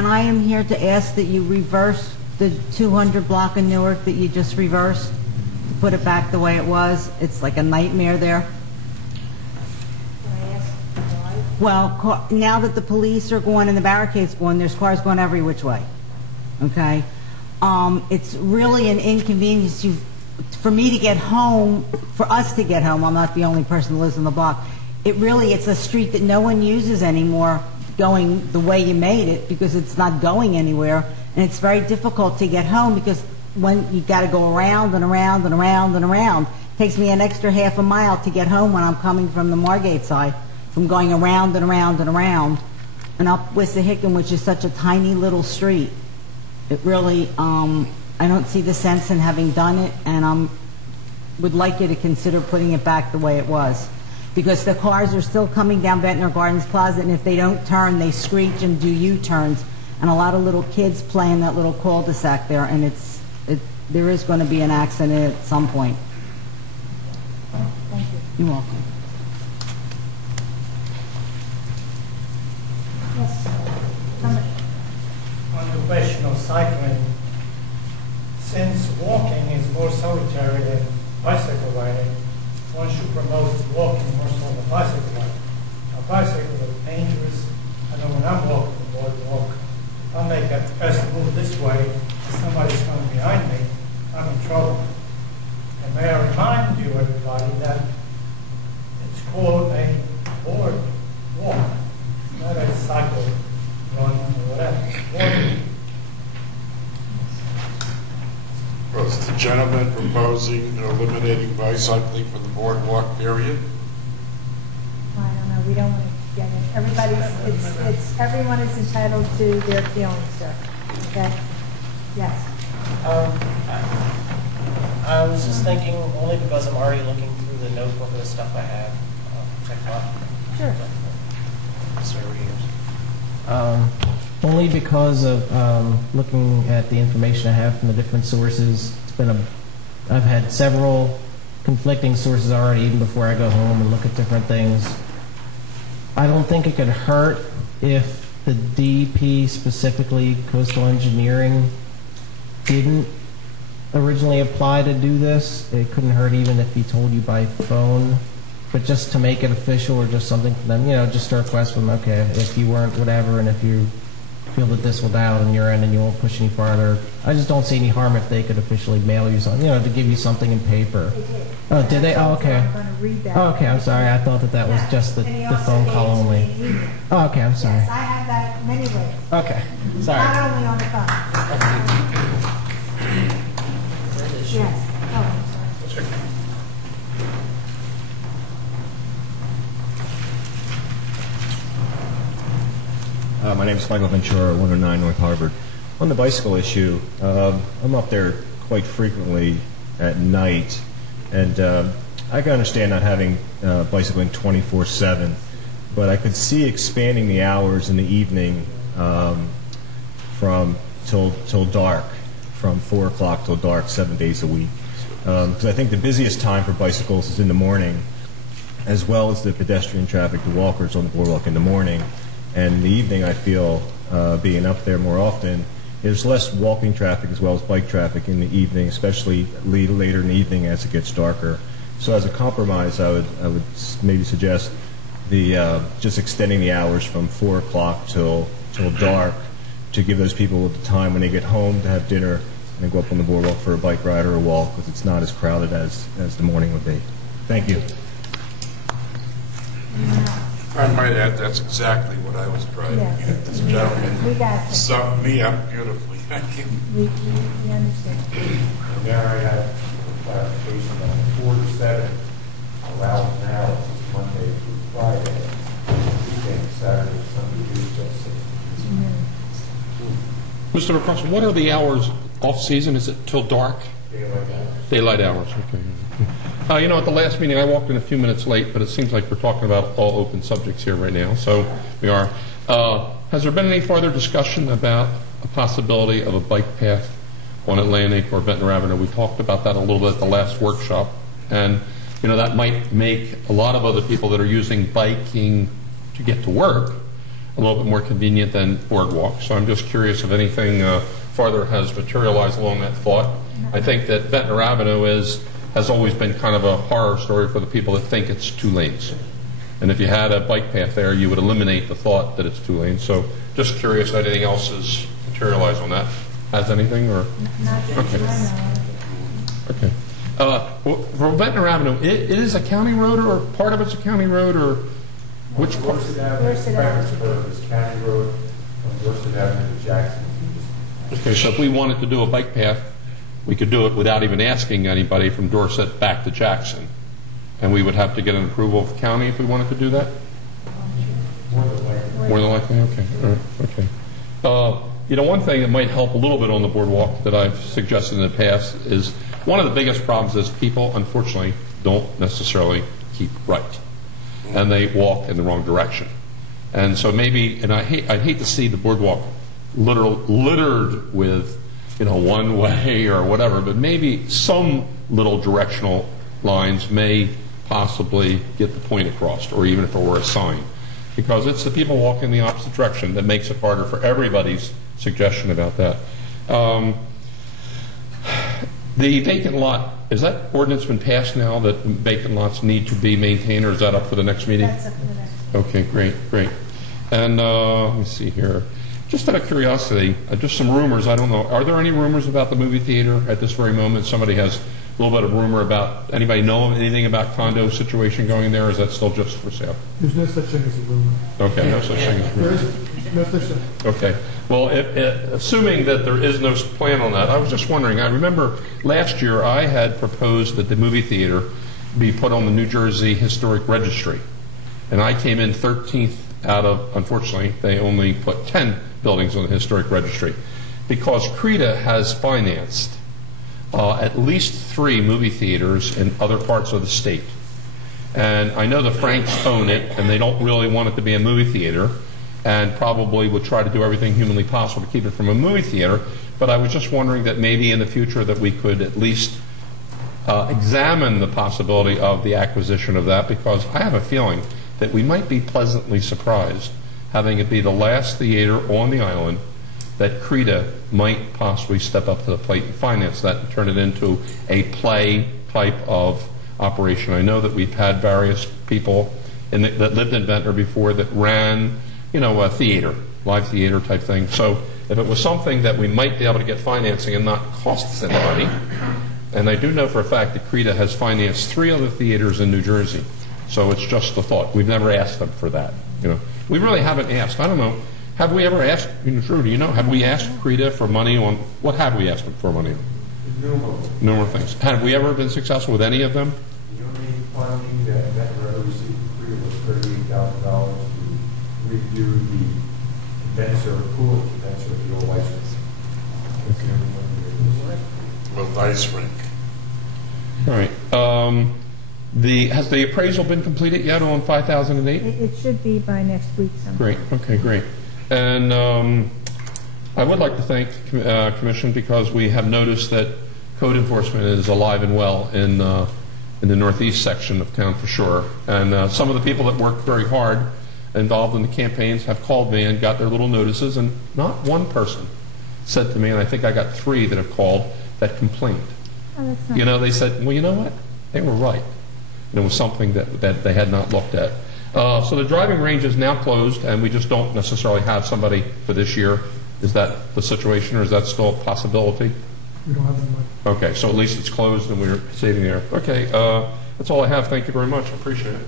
and I am here to ask that you reverse the 200 block in Newark that you just reversed, to put it back the way it was. It's like a nightmare there. Can I ask why? Well, now that the police are going and the barricade's going, there's cars going every which way. Okay? It's really an inconvenience for me to get home, for us to get home. I'm not the only person that lives on the block. It's a street that no one uses anymore going the way you made it, because it's not going anywhere, and it's very difficult to get home because when you got to go around and around and around and around. It takes me an extra half a mile to get home when I'm coming from the Margate side, from going around and around and around, and up Wissahickon, which is such a tiny little street. It really, I don't see the sense in having done it, and would like you to consider putting it back the way it was. Because the cars are still coming down Ventnor Gardens Plaza, and if they don't turn, they screech and do U-turns. And a lot of little kids play in that little cul-de-sac there, and there is going to be an accident at some point. Thank you. You're welcome. Yes. Somebody. On the question of cycling, since walking is more solitary than bicycle riding, one should promote walking more so than bicycle riding. Now, bicycles are dangerous. I know when I'm walking the boardwalk, if I make a press move this way and somebody's coming behind me, I'm in trouble. And may I remind you, everybody, that it's called a board walk, not a cycle run or whatever. Walking. Was the gentleman proposing eliminating bicycling from the boardwalk period? I don't know. We don't want to get it. Everyone is entitled to their feelings, sir. Okay? Yes. I was just thinking, only because I'm already looking through the notebook of the stuff I have checked off. Sure. Only because of looking at the information I have from the different sources. I've had several conflicting sources already, even before I go home and look at different things. I don't think it could hurt if the DEP, specifically Coastal Engineering, didn't originally apply to do this. It couldn't hurt even if he told you by phone. But just to make it official, or just something for them, just to request from them, okay, if you weren't whatever, and if you feel that this will down on your end and you won't push any farther, I just don't see any harm if they could officially mail you something, to give you something in paper. They did. Oh, did they? Oh, okay. I'm going to read that. Oh, okay, I'm sorry. I thought that was just the phone call only. Oh, okay, I'm sorry. Yes, I have that many ways. Okay, sorry. Not only on the phone. Yes. Oh, I'm sorry. My name is Michael Ventura, 109 North Harvard. On the bicycle issue, I'm up there quite frequently at night, and I can understand not having bicycling 24/7, but I could see expanding the hours in the evening from till dark, from 4 o'clock till dark, 7 days a week. Because I think the busiest time for bicycles is in the morning, as well as the pedestrian traffic, the walkers on the boardwalk in the morning. And in the evening, I feel, being up there more often, there's less walking traffic as well as bike traffic in the evening, especially later in the evening as it gets darker. So as a compromise, I would maybe suggest just extending the hours from 4 o'clock till dark, to give those people the time when they get home to have dinner and then go up on the boardwalk for a bike ride or a walk, because it's not as crowded as the morning would be. Thank you. I might add, that's exactly what I was driving Yes. at. This gentleman We got you. summed me up beautifully. Thank you. We understand. And there I have clarification on 4 to 7 allowed now, Monday through Friday. Weekend, Saturday, Sunday, Tuesday, 6. Mr. McCross, what are the hours off-season? Is it till dark? Daylight hours. Daylight hours, okay. At the last meeting, I walked in a few minutes late, but it seems like we're talking about all open subjects here right now, so we are. Has there been any further discussion about a possibility of a bike path on Atlantic or Ventnor Avenue? We talked about that a little bit at the last workshop, and that might make a lot of other people that are using biking to get to work a little bit more convenient than Boardwalk. So I'm just curious if anything farther has materialized along that thought. I think that Ventnor Avenue has always been kind of a horror story for the people that think it's 2 lanes. And if you had a bike path there, you would eliminate the thought that it's 2 lanes. So just curious if anything else has materialized on that. Has anything? Or? Not that Okay. I know. Okay. For Ventnor Avenue, it is a county road, or part of it's a county road, or which part? Dorset Avenue, Fredericksburg is County Road, from Dorset Avenue to Jackson. Okay, so if we wanted to do a bike path, we could do it without even asking anybody from Dorset back to Jackson. And we would have to get an approval of the county if we wanted to do that? More than likely, okay. All right, okay. You know, one thing that might help a little bit on the boardwalk that I've suggested in the past is one of the biggest problems is people, unfortunately, don't necessarily keep right. And they walk in the wrong direction. And so maybe, and I'd hate to see the boardwalk littered with, you know, one way or whatever, but maybe some little directional lines may possibly get the point across, or even if it were a sign. Because it's the people walking in the opposite direction that makes it harder for everybody's suggestion about that. The vacant lot, is that ordinance been passed now that vacant lots need to be maintained, or is that up for the next meeting? That's up for the next. Okay, great. And let me see here. Just out of curiosity, just some rumors, I don't know, are there any rumors about the movie theater at this very moment? Somebody has a little bit of rumor about, anybody know anything about condo situation going there, or is that still just for sale? There's no such thing as a rumor. Okay, no such thing as rumor. There is no such thing. Okay. Well, assuming that there is no plan on that, I was just wondering, I remember last year I had proposed that the movie theater be put on the New Jersey Historic Registry. And I came in 13th out of, unfortunately, they only put 10 buildings on the Historic Registry. Because CRETA has financed at least 3 movie theaters in other parts of the state. And I know the Franks own it, and they don't really want it to be a movie theater, and probably would try to do everything humanly possible to keep it from a movie theater. But I was just wondering that maybe in the future that we could at least examine the possibility of the acquisition of that, because I have a feeling that we might be pleasantly surprised having it be the last theater on the island that CRETA might possibly step up to the plate and finance that and turn it into a play type of operation. I know that we've had various people that lived in Ventnor before that ran, you know, a theater, live theater type thing. So if it was something that we might be able to get financing and not cost us any money, and I do know for a fact that CRETA has financed 3 other theaters in New Jersey. So it's just a thought. We've never asked them for that. You know, we really haven't asked. I don't know. Have we ever asked? Drew, do you know? Have we asked CRETA for money on what? Have we asked them for money on? Numerous things. Have we ever been successful with any of them? The only funding that Ventnor ever received from CRETA was $38,000 to redo the condenser, coolant condenser of the old ice rink. With ice rink. All right. Has the appraisal been completed yet on 5008? It should be by next week sometime. Great. Okay, great. And I would like to thank the Commission because we have noticed that code enforcement is alive and well in the northeast section of town for sure. And some of the people that worked very hard involved in the campaigns have called me and got their little notices, and not one person said to me, and I think I got 3 that have called, that complained. Oh, that's nice. You know, they said, well, you know what? They were right. And it was something that they had not looked at. So the driving range is now closed, and we just don't necessarily have somebody for this year. Is that the situation, or is that still a possibility? We don't have any money. Okay, so at least it's closed and we're saving there. Okay, that's all I have. Thank you very much. I appreciate it.